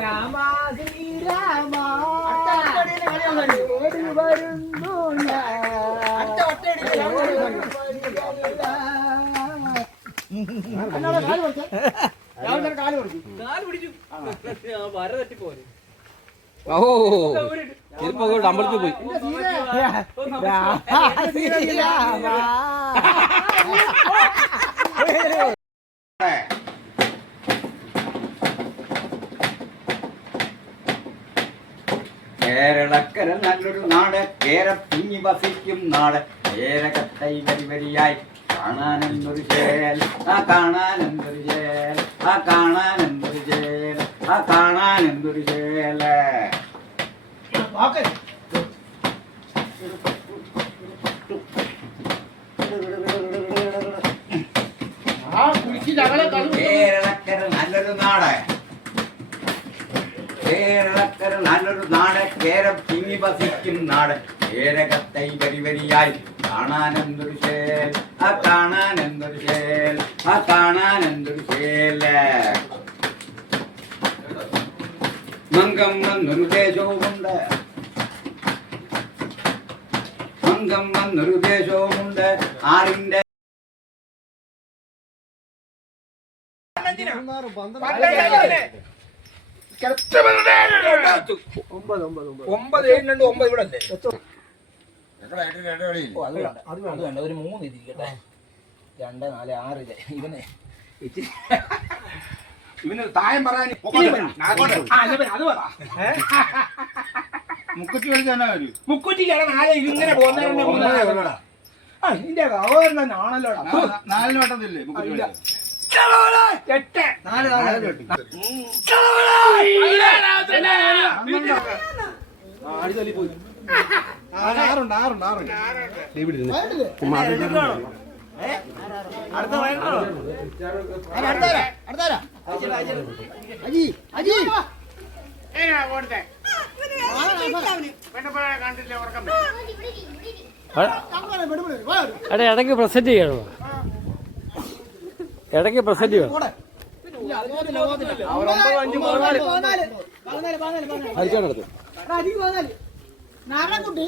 രാമ ശ്രീരാമ വരുന്നു ഓ ചെരുപ്പ് അമ്പലത്തിൽ പോയി. കേരളക്കര നല്ലൊരു നാട്, കേര തിങ്ങി വസിക്കും നാട്, കേരകത്തൈ വരി വരിയായി കാണാനെന്തൊരു ചേൽ, ആ കാണാനെന്തൊരു ചേൽ, ആ കാണാനെന്തൊരു ചേൽ, ആ കാണാനെന്തൊരു ചേല്. കേരളക്കര നല്ലൊരു നാട്, കേരളക്കര നല്ലൊരു നാട്, കേരം തിങ്ങി വസിക്കും നാട്, കേരകത്തൈ വരി വരിയായി കാണാനെന്തൊരു ചേൽ, ആ കാണാനെന്തൊരു ചേൽ, ആ കാണാനെന്തൊരു ചേല്. മംഗം വന്നൊരു ദേശവുമുണ്ട്, മംഗം വന്നൊരു ദേശവുമുണ്ട്, ആറിന്റെ ഒരു 3 ഇരിക്കട്ടെ. 2, 4, 6 ഇവന് ഇവന് തായം പറയാൻ മുക്കുറ്റി കളിച്ച് തന്നെ വരും. മുക്കുറ്റിക്കാണ് 4 ഇങ്ങനെ പോകുന്നതിന്റെ ഇതിന്റെ ആണല്ലോ 4 വട്ടത്തില്ലേ മുക്കുറ്റി കളി? 8 4 ഇടയ്ക്ക് പ്രസന്റ് ചെയ്യണോ? ഇടയ്ക്ക് പ്രസന്റ് ചെയ്യണം. നാരായണൻകുട്ടി